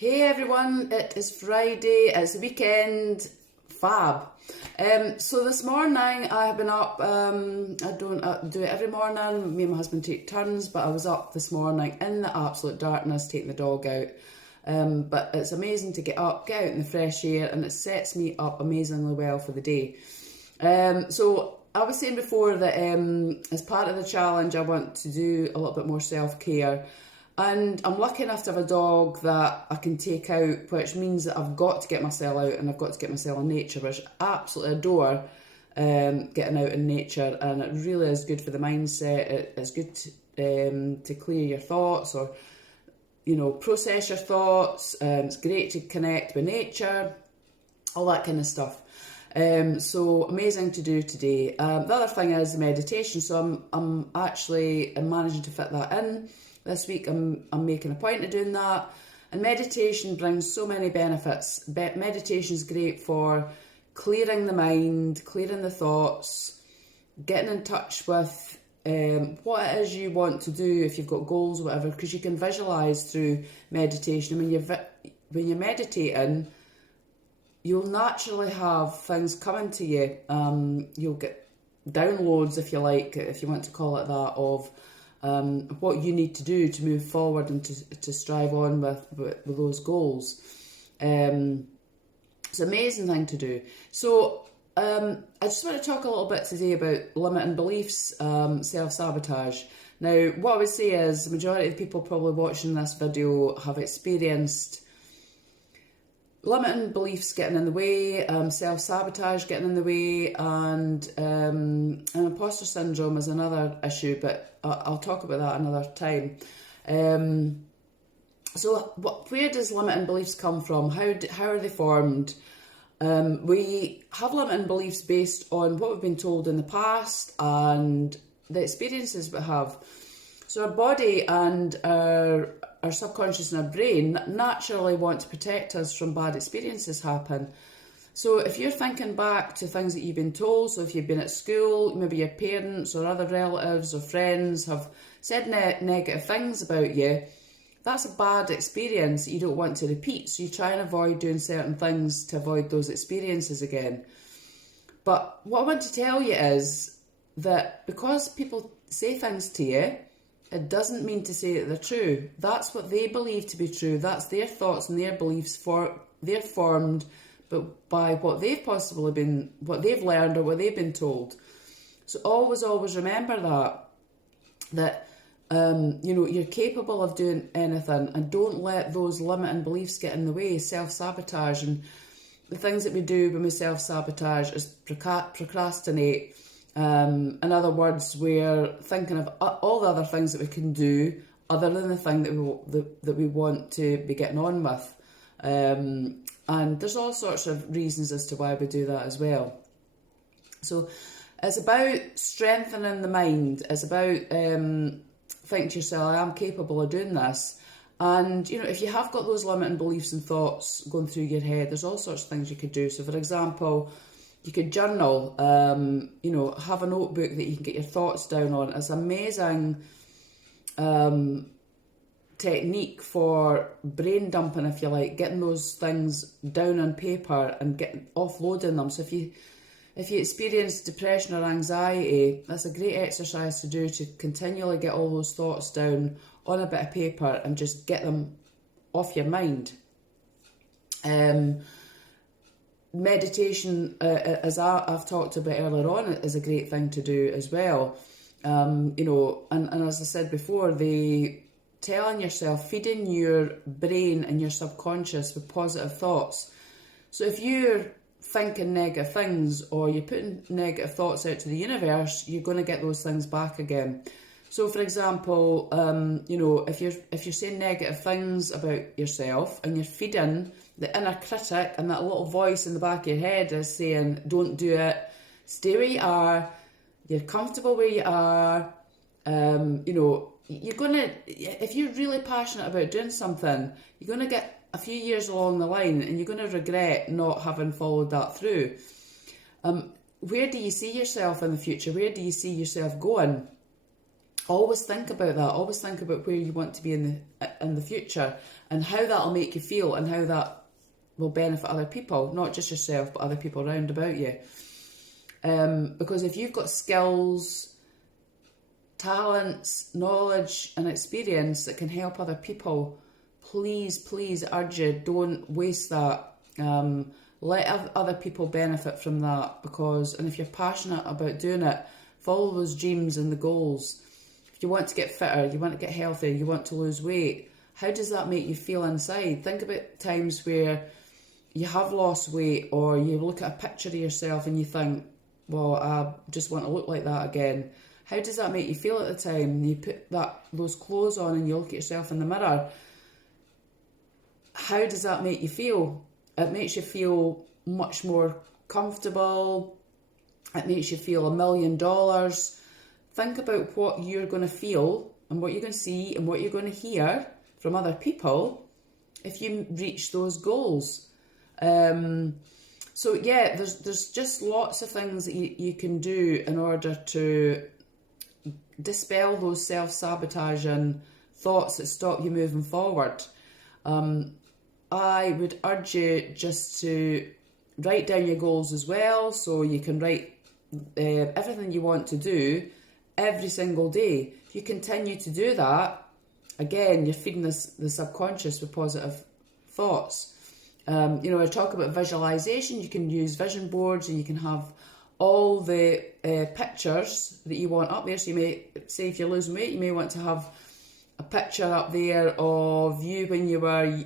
Hey everyone, it is Friday, it's the weekend, fab. So this morning I have been up, I don't do it every morning, me and my husband take turns, but I was up this morning in the absolute darkness taking the dog out. But it's amazing to get up, get out in the fresh air, and it sets me up amazingly well for the day. So I was saying before that as part of the challenge I want to do a little bit more self-care. And I'm lucky enough to have a dog that I can take out, which means that I've got to get myself out and I've got to get myself in nature, which I absolutely adore getting out in nature. And it really is good for the mindset. It's good to clear your thoughts or, process your thoughts. It's great to connect with nature, all that kind of stuff. So amazing to do today. The other thing is meditation. So I'm actually managing to fit that in. This week I'm making a point of doing that, and meditation brings so many benefits. Meditation is great for clearing the mind, clearing the thoughts, getting in touch with what it is you want to do if you've got goals or whatever, because you can visualise through meditation. I mean, when you're meditating, you'll naturally have things coming to you. You'll get downloads, if you like, if you want to call it that, of what you need to do to move forward and to strive on with those goals. It's an amazing thing to do. So I just want to talk a little bit today about limiting beliefs, self-sabotage. Now, what I would say is the majority of the people probably watching this video have experienced limiting beliefs getting in the way, self-sabotage getting in the way, and imposter syndrome is another issue, but I'll talk about that another time. So where does limiting beliefs come from? How are they formed? We have limiting beliefs based on what we've been told in the past and the experiences we have. So our body and our subconscious and our brain naturally want to protect us from bad experiences happen. So if you're thinking back to things that you've been told, so if you've been at school, maybe your parents or other relatives or friends have said negative things about you, that's a bad experience that you don't want to repeat. So you try and avoid doing certain things to avoid those experiences again. But what I want to tell you is that because people say things to you, it doesn't mean to say that they're true. That's what they believe to be true. That's their thoughts and their beliefs. They're formed but by what they've possibly been, what they've learned or what they've been told. So always remember that you're capable of doing anything, and don't let those limiting beliefs get in the way. Self-sabotage, and the things that we do when we self-sabotage is procrastinate. In other words, we're thinking of all the other things that we can do other than the thing that we want to be getting on with. And there's all sorts of reasons as to why we do that as well. So it's about strengthening the mind. It's about thinking to yourself, I am capable of doing this. And, if you have got those limiting beliefs and thoughts going through your head, there's all sorts of things you could do. So, for example, you could journal, have a notebook that you can get your thoughts down on. It's amazing technique for brain dumping, if you like, getting those things down on paper and offloading them. So if you experience depression or anxiety, that's a great exercise to do, to continually get all those thoughts down on a bit of paper and just get them off your mind. Meditation, as I've talked about earlier on, is a great thing to do as well. And as I said before, telling yourself, feeding your brain and your subconscious with positive thoughts. So if you're thinking negative things or you're putting negative thoughts out to the universe, you're going to get those things back again. So, for example, if you're saying negative things about yourself and you're feeding the inner critic, and that little voice in the back of your head is saying, don't do it, stay where you are, you're comfortable where you are, you're going to, if you're really passionate about doing something, you're going to get a few years along the line and you're going to regret not having followed that through. Where do you see yourself in the future? Where do you see yourself going? Always think about that. Always think about where you want to be in the future, and how that'll make you feel and how that will benefit other people, not just yourself, but other people around about you. Because if you've got skills, talents, knowledge and experience that can help other people, please urge you, don't waste that. Let other people benefit from that, and if you're passionate about doing it, follow those dreams and the goals. If you want to get fitter, you want to get healthier, you want to lose weight, how does that make you feel inside? Think about times where you have lost weight, or you look at a picture of yourself and you think, well, I just want to look like that again. How does that make you feel at the time? You put those clothes on and you look at yourself in the mirror. How does that make you feel? It makes you feel much more comfortable. It makes you feel $1 million. Think about what you're going to feel and what you're going to see and what you're going to hear from other people if you reach those goals. So yeah, there's just lots of things that you can do in order to dispel those self-sabotaging thoughts that stop you moving forward. I would urge you just to write down your goals as well, so you can write everything you want to do every single day. If you continue to do that, again, you're feeding the subconscious with positive thoughts. I talk about visualization. You can use vision boards, and you can have all the pictures that you want up there. So you may say, if you're losing weight, you may want to have a picture up there of you when you were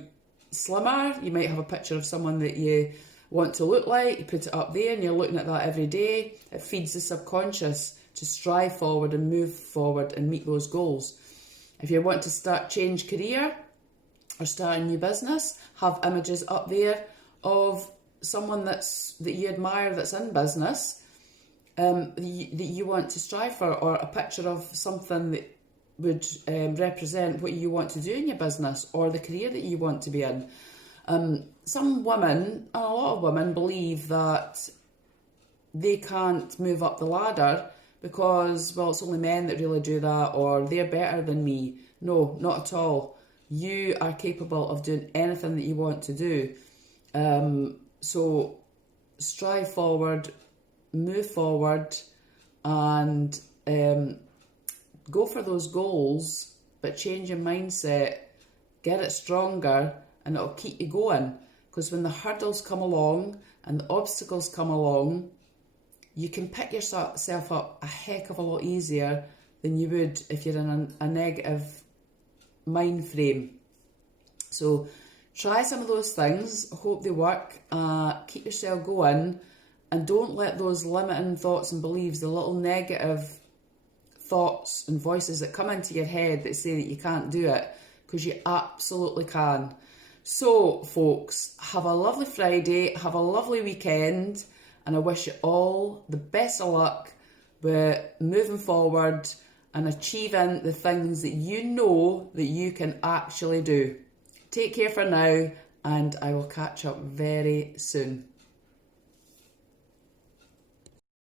slimmer. You might have a picture of someone that you want to look like. You put it up there and you're looking at that every day. It feeds the subconscious to strive forward and move forward and meet those goals. If you want to change career or start a new business, have images up there of someone that you admire that's in business, that you want to strive for, or a picture of something that would represent what you want to do in your business or the career that you want to be in. Some women, and a lot of women, believe that they can't move up the ladder because, well, it's only men that really do that, or they're better than me. No, not at all. You are capable of doing anything that you want to do. So strive forward, move forward, and go for those goals, but change your mindset, get it stronger, and it'll keep you going. Because when the hurdles come along and the obstacles come along, you can pick yourself up a heck of a lot easier than you would if you're in a negative mind frame. So try some of those things, hope they work, keep yourself going, and don't let those limiting thoughts and beliefs, the little negative thoughts and voices that come into your head that say that you can't do it, because you absolutely can. So folks, have a lovely Friday, have a lovely weekend, and I wish you all the best of luck with moving forward and achieving the things that you know that you can actually do. Take care for now, and I will catch up very soon.